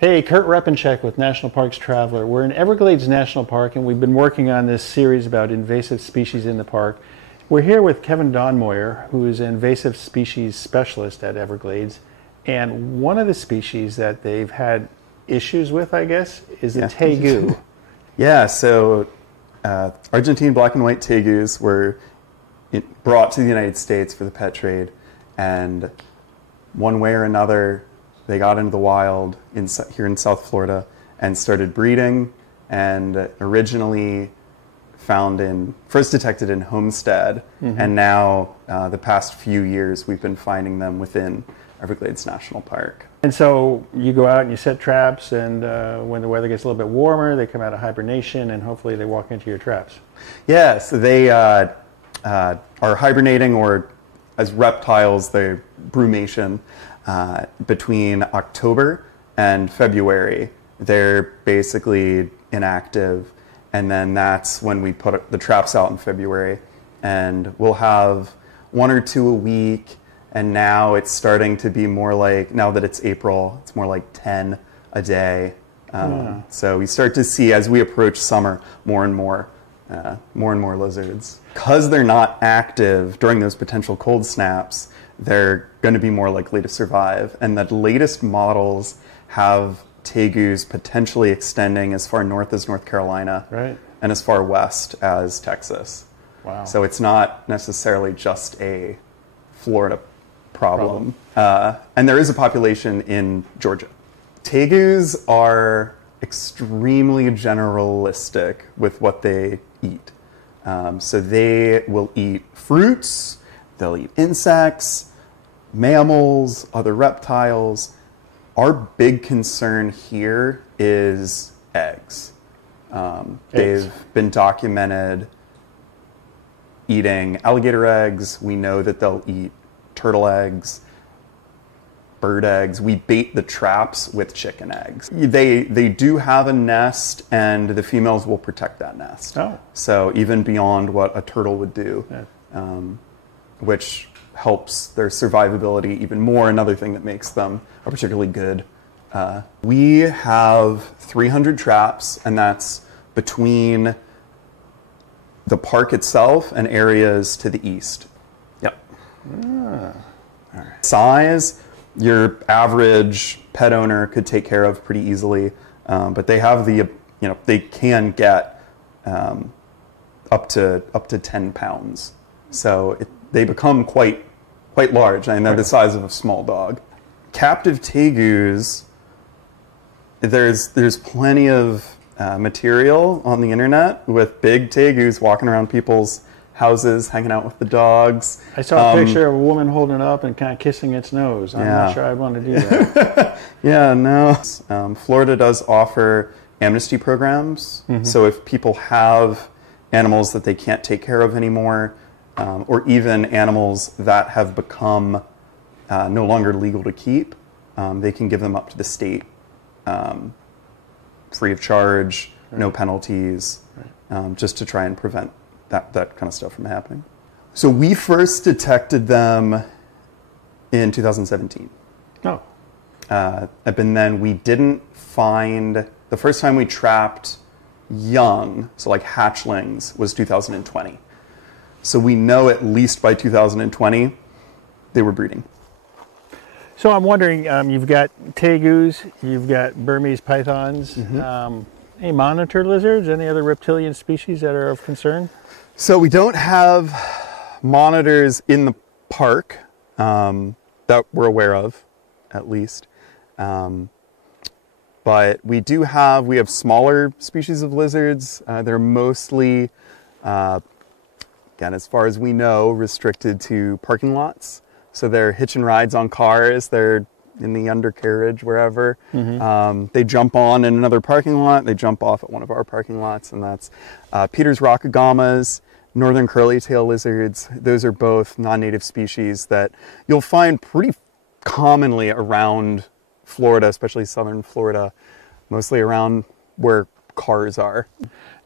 Hey, Kurt Repenchek with National Parks Traveler. We're in Everglades National Park, and we've been working on this series about invasive species in the park. We're here with Kevin Donmoyer, who is an invasive species specialist at Everglades. And one of the species that they've had issues with, I guess, is the tegu. Yeah, so Argentine black and white tegus were brought to the United States for the pet trade, and one way or another, they got into the wild here in South Florida and started breeding, and originally first detected in Homestead, and now the past few years we've been finding them within Everglades National Park. And so you go out and you set traps, and when the weather gets a little bit warmer, they come out of hibernation, and hopefully they walk into your traps. Yeah, so they are hibernating, or as reptiles, they're brumation. Between October and February, they're basically inactive, and then that's when we put the traps out in February, and we'll have 1 or 2 a week, and now it's starting to be more like, now that it's April, it's more like 10 a day. So we start to see, as we approach summer, more and more lizards. Because they're not active during those potential cold snaps, they're going to be more likely to survive. And the latest models have tegus potentially extending as far north as North Carolina, right, and as far west as Texas. Wow. So it's not necessarily just a Florida problem. And there is a population in Georgia. Tegus are extremely generalistic with what they eat. So they will eat fruits, they'll eat insects, mammals, other reptiles. Our big concern here is eggs. They've been documented eating alligator eggs. We know that they'll eat turtle eggs, bird eggs. We bait the traps with chicken eggs. They do have a nest, and the females will protect that nest. Oh. So even beyond what a turtle would do, Yeah. Which helps their survivability even more, another thing that makes them a particularly good. We have 300 traps, and that's between the park itself and areas to the east. Yep. All right. Size, your average pet owner could take care of pretty easily, but they have they can get up to 10 pounds. So they become quite large, and they're the size of a small dog. Captive tegus, there's plenty of material on the internet with big tegus walking around people's houses, hanging out with the dogs. I saw a picture of a woman holding it up and kind of kissing its nose. I'm not sure I'd want to do that. Yeah, no. Florida does offer amnesty programs. So if people have animals that they can't take care of anymore, or even animals that have become no longer legal to keep, they can give them up to the state free of charge, no penalties, just to try and prevent that kind of stuff from happening. So we first detected them in 2017. Oh. And then we didn't find, the first time we trapped young, so like hatchlings, was 2020. So we know at least by 2020 they were breeding. So I'm wondering, you've got tegus, you've got Burmese pythons, any monitor lizards, any other reptilian species that are of concern? So we don't have monitors in the park that we're aware of, at least. But we have smaller species of lizards. They're mostly, again, as far as we know, restricted to parking lots. So they're hitching rides on cars, they're in the undercarriage, wherever. They jump on in another parking lot, they jump off at one of our parking lots, and that's Peter's rockagamas, northern curly-tail lizards. Those are both non-native species that you'll find pretty commonly around Florida, especially southern Florida, mostly around where cars are.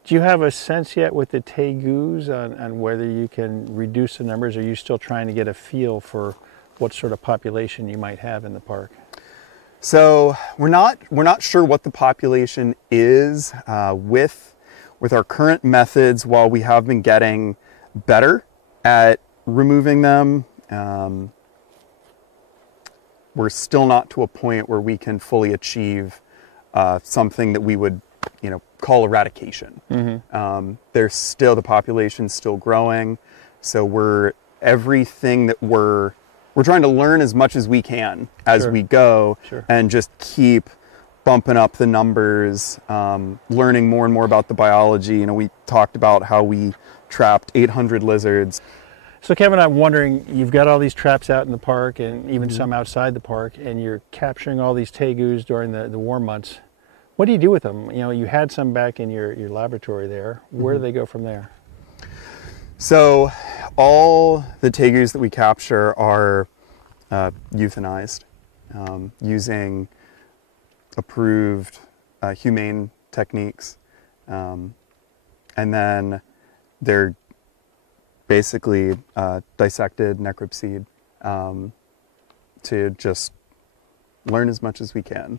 Do you have a sense yet with the tegus on whether you can reduce the numbers? Or are you still trying to get a feel for what sort of population you might have in the park? So we're not sure what the population is with our current methods. While we have been getting better at removing them, we're still not to a point where we can fully achieve something that we would, call eradication. There's still, the population's still growing, so everything that we're trying to learn as much as we can as we go, and just keep bumping up the numbers, learning more and more about the biology. We talked about how we trapped 800 lizards. So Kevin, I'm wondering, you've got all these traps out in the park and even some outside the park, and you're capturing all these tegus during the warm months. What do you do with them? You had some back in your laboratory there. Where do they go from there? So all the tegus that we capture are euthanized using approved humane techniques. And then they're basically dissected, necropsied, to just learn as much as we can.